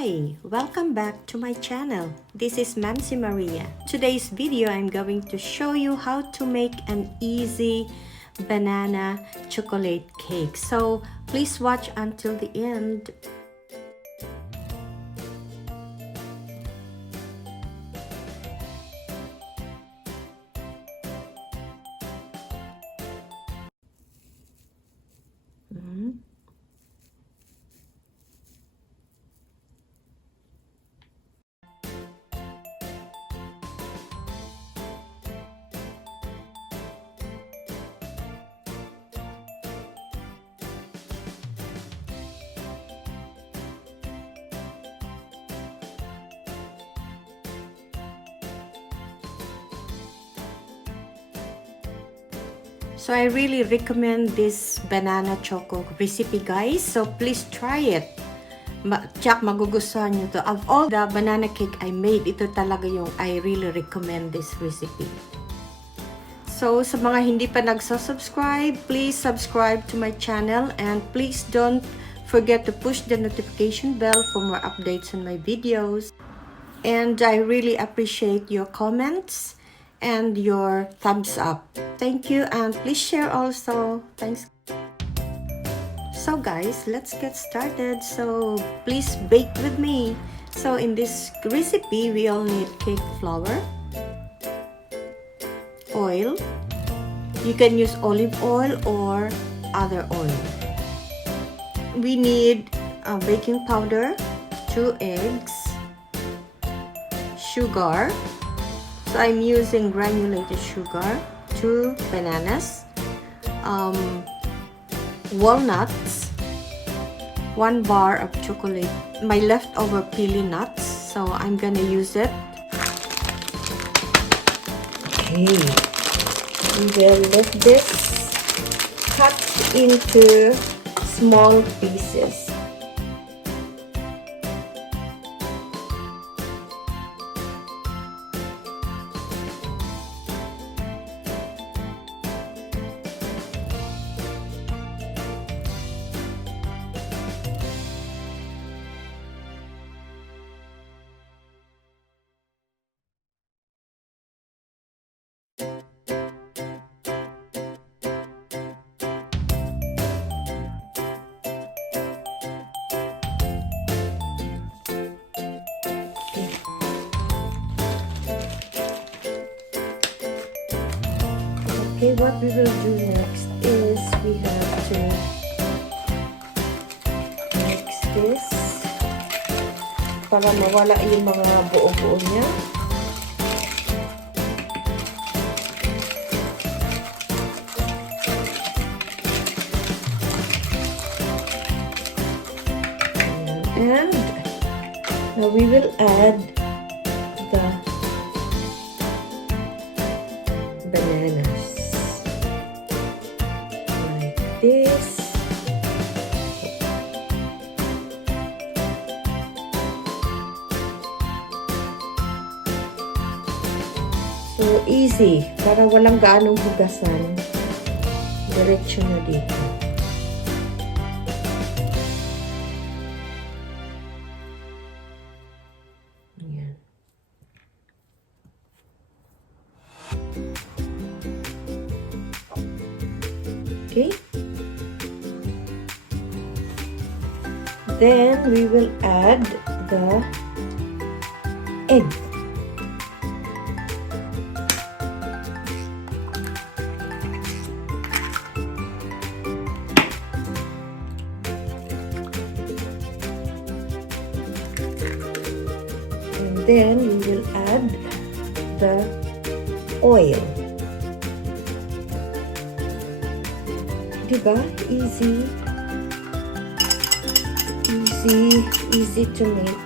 Hi, welcome back to my channel. This is Mamsy Maria. Today's video I'm going to show you how to make an easy banana chocolate cake. So please watch until the end. So I really recommend this banana-choco recipe, guys. So please try it. Tiyak magugustuhan nyo to. Of all the banana cake I made, ito talaga yung I really recommend this recipe. So sa mga hindi pa nagsusubscribe, please subscribe to my channel and please don't forget to push the notification bell for more updates on my videos. And I really appreciate your comments and your thumbs up. Thank you, and please share also. Thanks. So guys, let's get started. So please bake with me. So in this recipe, we all need cake flour, oil. You can use olive oil or other oil. We need baking powder, 2 eggs, sugar. So I'm using granulated sugar, 2 bananas, walnuts, 1 bar of chocolate, my leftover Pili nuts, so I'm gonna use it. Okay, we will let this cut into small pieces. Okay, what we will do next is we have to mix this para mawala yung mga buo-buo niya. And now we will add the bananas. This. So easy, para walang gaanong hugasan. Diretso na dito. Ayan. Okay. Then we will add the egg. And then we will add the oil. Diba? Easy. Easy to make.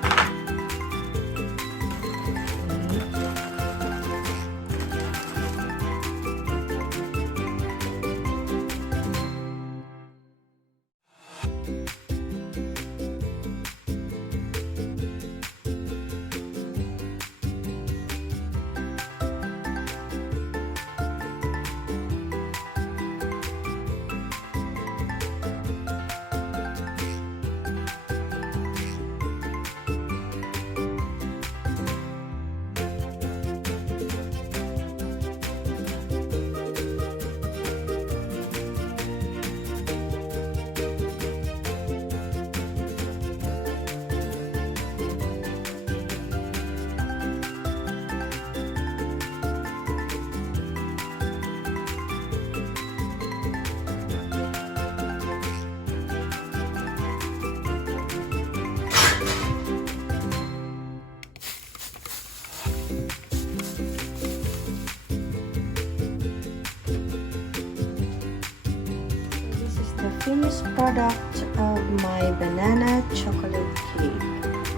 first product of my banana chocolate cake.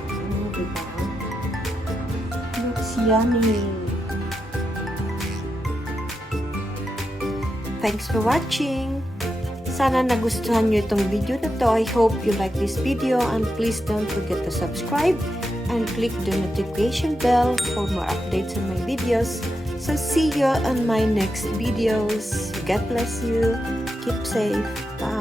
Oh, diba? Looks yummy. Thanks for watching. Sana nagustuhan nyo itong video na to. I hope you like this video and please don't forget to subscribe and click the notification bell for more updates on my videos. So see you on my next videos. God bless you. Keep safe. Bye.